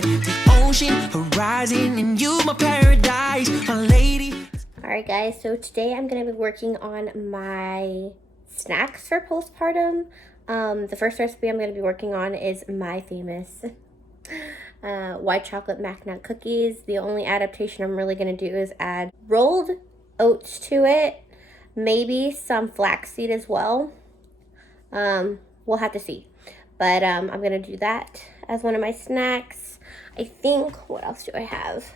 side. The ocean, horizon, and you my paradise, my lady. Alright guys, so today I'm going to be working on my snacks for postpartum. The first recipe I'm going to be working on is my famous white chocolate mac nut cookies. The only adaptation I'm really going to do is add rolled oats to it, maybe some flaxseed as well. We'll have to see. But I'm going to do that as one of my snacks. I think, what else do I have?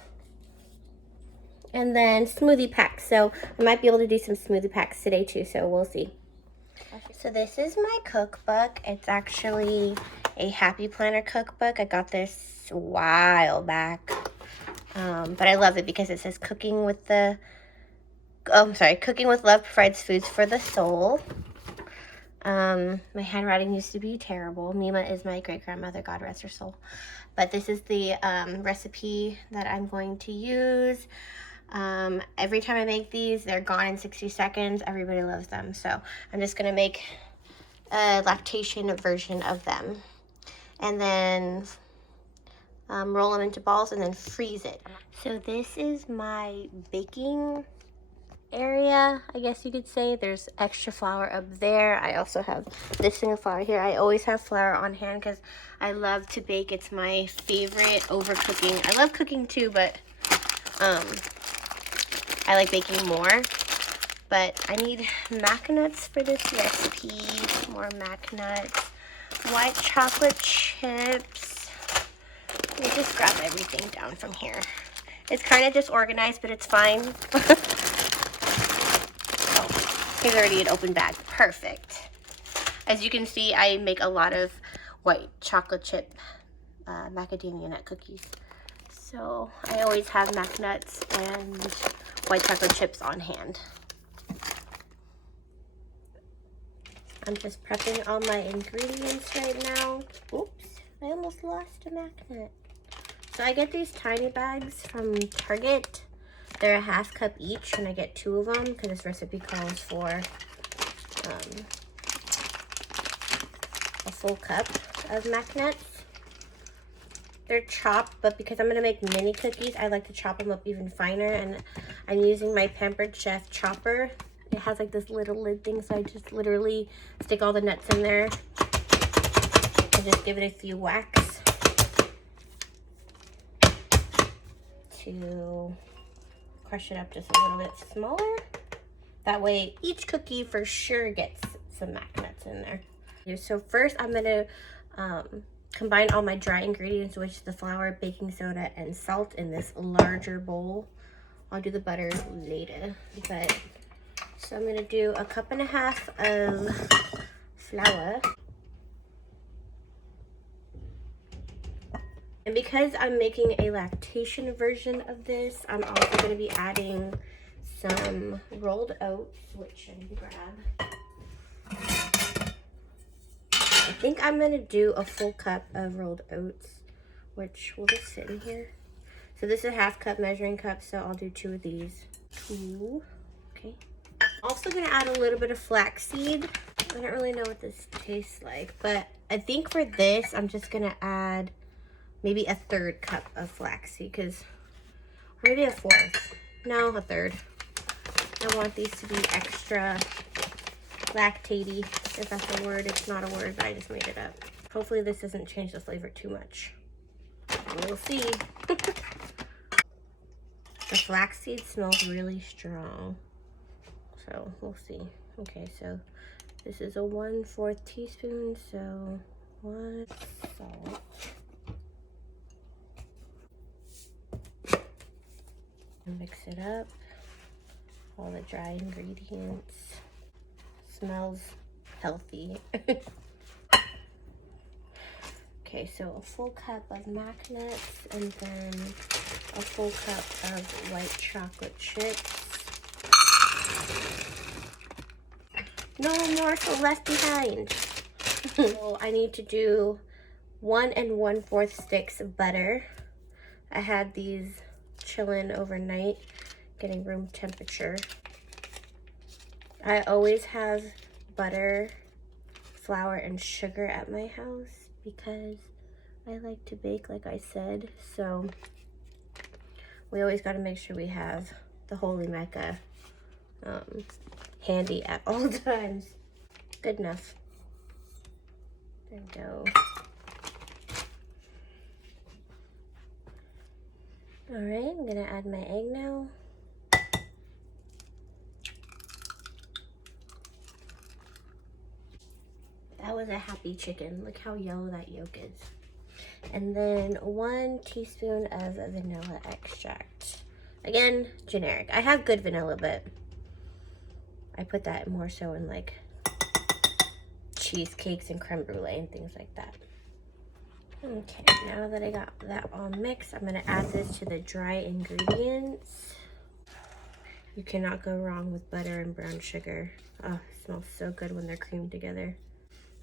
And then smoothie packs. So I might be able to do some smoothie packs today too, so we'll see. So this is my cookbook. It's actually a Happy Planner cookbook. I got this a while back. But I love it because it says cooking with love provides foods for the soul. My handwriting used to be terrible. Mima is my great-grandmother, God rest her soul. But this is the recipe that I'm going to use. Every time I make these, they're gone in 60 seconds. Everybody loves them. So I'm just going to make a lactation version of them. And then roll them into balls and then freeze it. So this is my baking area, I guess you could say. There's extra flour up there. I also have this thing of flour here. I always have flour on hand because I love to bake. It's my favorite over cooking. I love cooking too, but I like baking more. But I need mac nuts for this recipe. More mac nuts. White chocolate chips. Let me just grab everything down from here. It's kind of disorganized, but it's fine. Here's already an open bag. Perfect. As you can see, I make a lot of white chocolate chip macadamia nut cookies. So I always have mac nuts and white chocolate chips on hand. I'm just prepping all my ingredients right now. Oops, I almost lost a mac nut. So I get these tiny bags from Target. They're a half cup each, and I get 2 of them because this recipe calls for a full cup of mac nuts. They're chopped, but because I'm going to make mini cookies, I like to chop them up even finer, and I'm using my Pampered Chef chopper. It has like this little lid thing, so I just literally stick all the nuts in there and just give it a few whacks to crush it up just a little bit smaller. That way each cookie for sure gets some mac nuts in there. So first I'm going to combine all my dry ingredients, which is the flour, baking soda, and salt, in this larger bowl. I'll do the butter later. But so I'm going to do a 1.5 cups of flour. And because I'm making a lactation version of this, I'm also going to be adding some rolled oats, which I need to grab. I think I'm going to do a full cup of rolled oats, which will just sit in here. So this is a 1/2 cup measuring cup, so I'll do 2 of these. 2. Okay. Also going to add a little bit of flaxseed. I don't really know what this tastes like, but I think for this, I'm just going to add maybe a 1/3 cup of flaxseed, because maybe a 1/4. No, a 1/3. I want these to be extra lactatey, if that's a word. It's not a word, but I just made it up. Hopefully this doesn't change the flavor too much. We'll see. The flaxseed smells really strong, so we'll see. Okay, so this is a 1/4 teaspoon, so 1 salt. Mix it up. All the dry ingredients. Smells healthy. Okay, so a full cup of mac nuts, and then a full cup of white chocolate chips. No more so left behind. So I need to do 1 1/4 sticks of butter. I had these chilling overnight, getting room temperature. I always have butter, flour, and sugar at my house because I like to bake, like I said, so we always got to make sure we have the Holy Mecca handy at all times. Good enough. There we go. All right, I'm gonna add my egg now. That was a happy chicken. Look how yellow that yolk is. And then 1 teaspoon of vanilla extract. Again, generic. I have good vanilla, but I put that more so in like cheesecakes and creme brulee and things like that. Okay, now that I got that all mixed, I'm gonna add this to the dry ingredients. You cannot go wrong with butter and brown sugar. Oh, it smells so good when they're creamed together.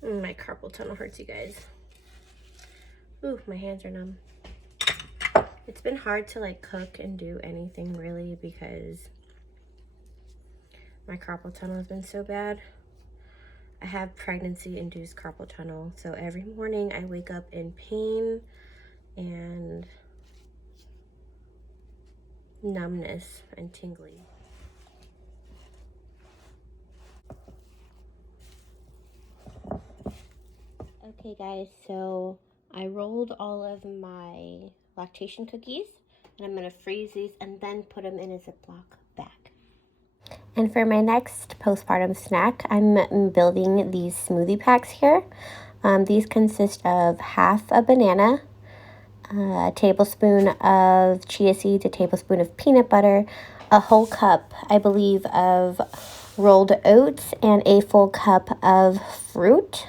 My carpal tunnel hurts, you guys. Ooh, my hands are numb. It's been hard to like cook and do anything really because my carpal tunnel has been so bad. I have pregnancy-induced carpal tunnel, so every morning I wake up in pain and numbness and tingling. Okay guys, so I rolled all of my lactation cookies and I'm gonna freeze these and then put them in a Ziploc bag. And for my next postpartum snack, I'm building these smoothie packs here. These consist of half a banana, a tablespoon of chia seeds, a tablespoon of peanut butter, a whole cup, I believe, of rolled oats, and a full cup of fruit.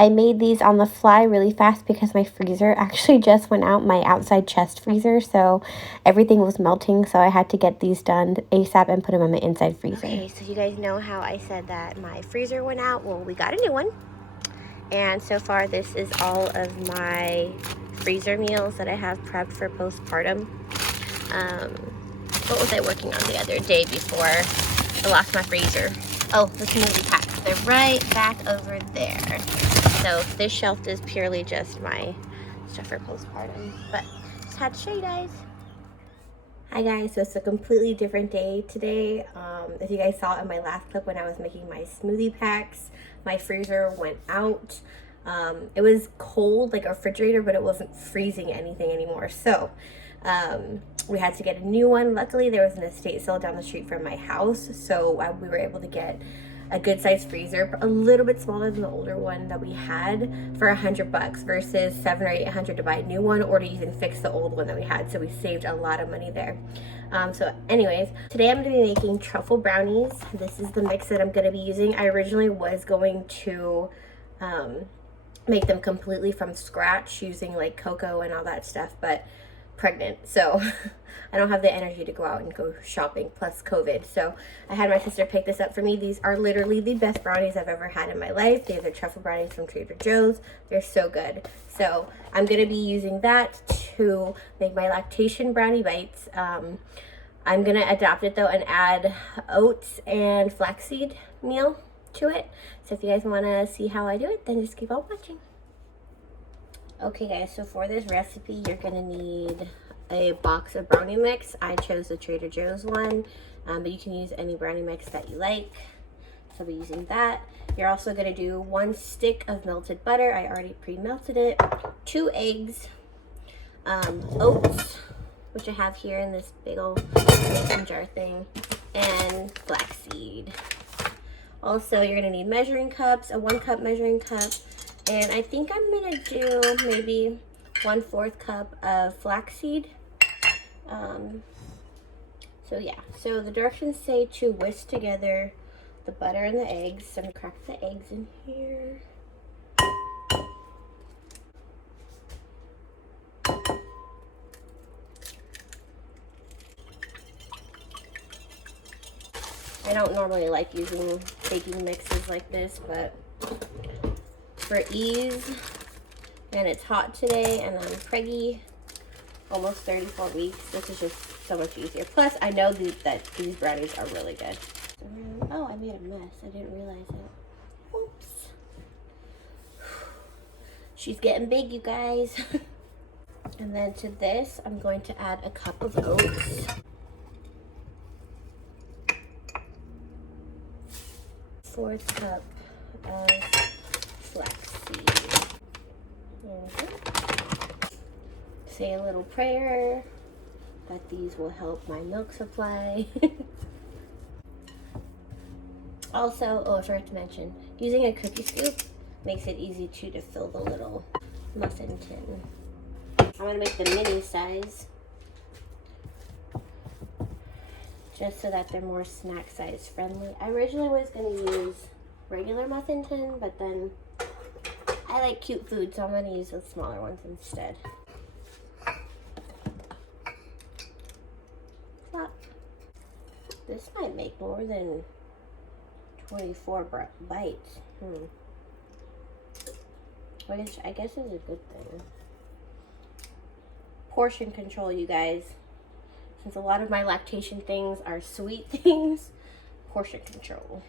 I made these on the fly really fast because my freezer actually just went out, my outside chest freezer, so everything was melting, so I had to get these done ASAP and put them in my inside freezer. Okay, so you guys know how I said that my freezer went out? Well, we got a new one, and so far this is all of my freezer meals that I have prepped for postpartum. What was I working on the other day before I lost my freezer? Oh, the smoothie packs. They're right back over there. So this shelf is purely just my stuff for postpartum. But just had to show you guys. Hi guys, so it's a completely different day today. If you guys saw in my last clip when I was making my smoothie packs, my freezer went out. It was cold, like a refrigerator, but it wasn't freezing anything anymore. So we had to get a new one. Luckily, there was an estate sale down the street from my house, so we were able to get a good sized freezer, a little bit smaller than the older one that we had, for $100 versus $700 or $800 to buy a new one or to even fix the old one that we had. So we saved a lot of money there. So anyways, today I'm going to be making truffle brownies. This is the mix that I'm going to be using. I originally was going to make them completely from scratch using like cocoa and all that stuff, but pregnant, so I don't have the energy to go out and go shopping, plus COVID. So I had my sister pick this up for me. These are literally the best brownies I've ever had in my life. They're the truffle brownies from Trader Joe's. They're so good. So I'm going to be using that to make my lactation brownie bites. I'm going to adapt it though and add oats and flaxseed meal to it. So if you guys want to see how I do it, then just keep on watching. Okay guys, so for this recipe, you're gonna need a box of brownie mix. I chose the Trader Joe's one, but you can use any brownie mix that you like. So I'll be using that. You're also gonna do 1 stick of melted butter. I already pre-melted it. 2 eggs, oats, which I have here in this big old mason jar thing, and flaxseed. Also, you're gonna need measuring cups, a 1 cup measuring cup, and I think I'm gonna do maybe 1/4 cup of flaxseed. So yeah, so the directions say to whisk together the butter and the eggs. So I'm gonna crack the eggs in here. I don't normally like using baking mixes like this, but for ease, and it's hot today and I'm preggy, almost 34 weeks, this is just so much easier. Plus, I know that these brownies are really good. Oh, I made a mess. I didn't realize it. Oops. She's getting big, you guys. And then to this, I'm going to add a cup of oats. Fourth cup of flaxseed. Say a little prayer that these will help my milk supply. Also, oh, I forgot to mention, using a cookie scoop makes it easy too to fill the little muffin tin. I'm gonna make the mini size just so that they're more snack size friendly. I originally was gonna use regular muffin tin, but then I like cute food, so I'm gonna use the smaller ones instead. Plop. This might make more than 24 bites. Which I guess is a good thing. Portion control, you guys. Since a lot of my lactation things are sweet things, portion control.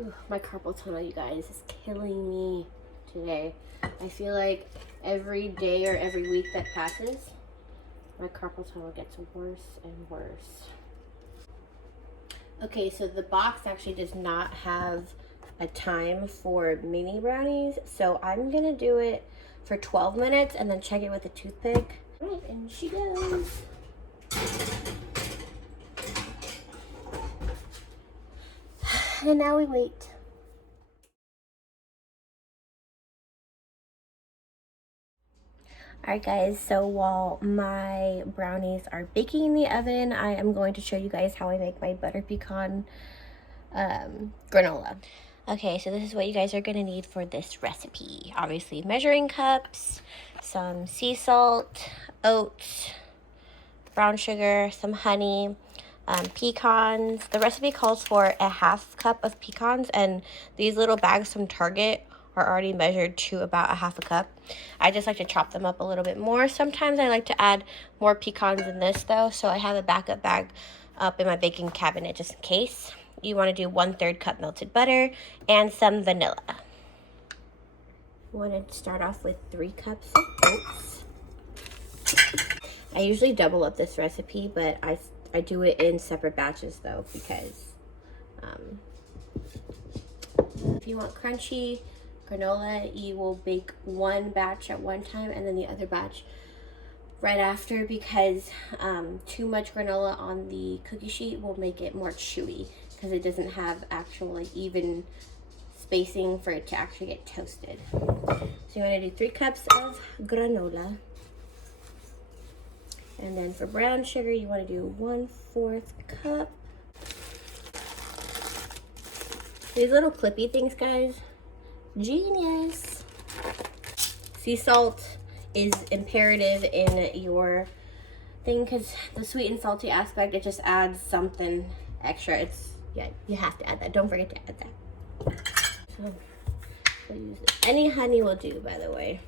Ooh, my carpal tunnel, you guys, is killing me today. I feel like every day or every week that passes, my carpal tunnel gets worse and worse. Okay, so the box actually does not have a time for mini brownies, so I'm gonna do it for 12 minutes and then check it with a toothpick. All right, and she goes. And now we wait. Alright guys, so while my brownies are baking in the oven, I am going to show you guys how I make my butter pecan granola. Okay, so this is what you guys are going to need for this recipe. Obviously, measuring cups, some sea salt, oats, brown sugar, some honey, pecans. The recipe calls for a half cup of pecans, and these little bags from Target are already measured to about a half a cup. I just like to chop them up a little bit more. Sometimes I like to add more pecans than this though, so I have a backup bag up in my baking cabinet just in case. You want to do 1/3 cup melted butter and some vanilla. You want to start off with 3 cups of oats. I usually double up this recipe, but I do it in separate batches though, because if you want crunchy granola, you will bake one batch at one time and then the other batch right after, because too much granola on the cookie sheet will make it more chewy because it doesn't have actual like even spacing for it to actually get toasted. So you want to do 3 cups of granola. And then for brown sugar, you want to do 1/4 cup. These little clippy things, guys, genius. Sea salt is imperative in your thing because the sweet and salty aspect, it just adds something extra. It's, yeah, you have to add that. Don't forget to add that. So we'll use this. Any honey will do, by the way.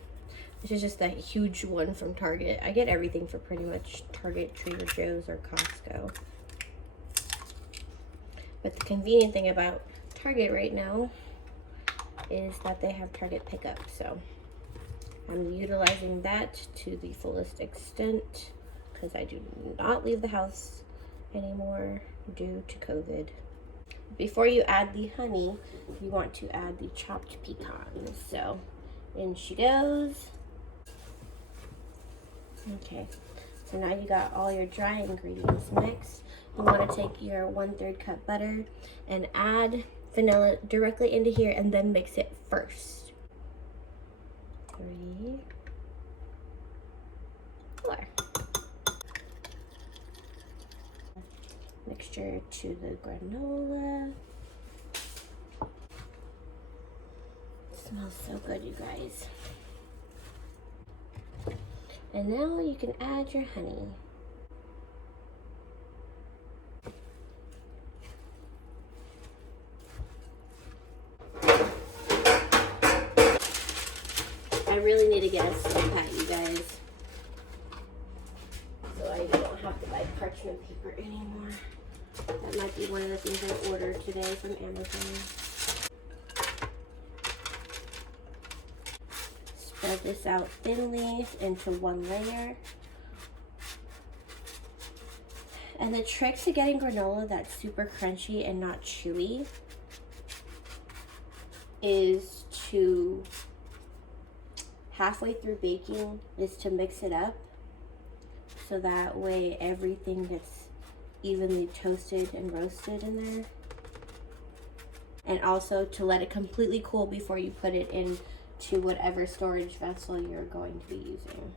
This is just that huge one from Target. I get everything for pretty much Target, Trader Joe's, or Costco. But the convenient thing about Target right now is that they have Target pickup. So I'm utilizing that to the fullest extent because I do not leave the house anymore due to COVID. Before you add the honey, you want to add the chopped pecans. So in she goes. Okay, so now you got all your dry ingredients mixed. You want to take your 1/3 cup butter and add vanilla directly into here and then mix it first. 3, 4. Mixture to the granola. It smells so good, you guys. And now you can add your honey. I really need to get a stamp pad, you guys, so I don't have to buy parchment paper anymore. That might be one of the things I ordered today from Amazon. spread this out thinly into one layer. And the trick to getting granola that's super crunchy and not chewy is to, halfway through baking, is to mix it up so that way everything gets evenly toasted and roasted in there. And also to let it completely cool before you put it into whatever storage vessel you're going to be using.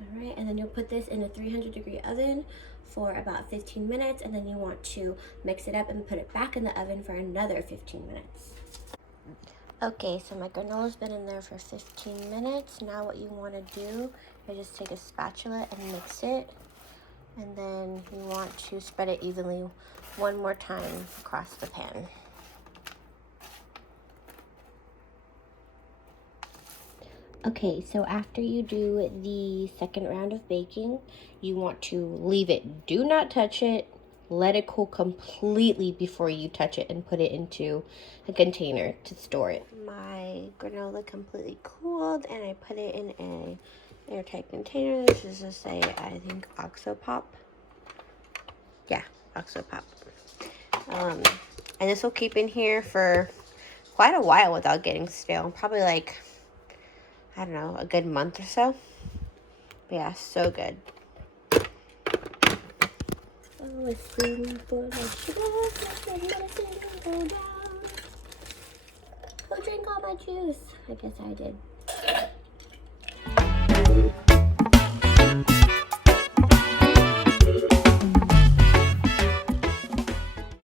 All right, and then you'll put this in a 300-degree oven for about 15 minutes, and then you want to mix it up and put it back in the oven for another 15 minutes. Okay, so my granola's been in there for 15 minutes. Now what you want to do is just take a spatula and mix it, and then you want to spread it evenly one more time across the pan. Okay, so after you do the second round of baking, you want to leave it. Do not touch it. Let it cool completely before you touch it and put it into a container to store it. My granola completely cooled, and I put it in a airtight container. This is to say, I think Oxo-Pop. Yeah, Oxo-Pop. And this will keep in here for quite a while without getting stale. Probably like, I don't know, a good month or so. But yeah, so good. Oh, a spoonful of sugar, let medicine go down. Who drank all my juice? I guess I did.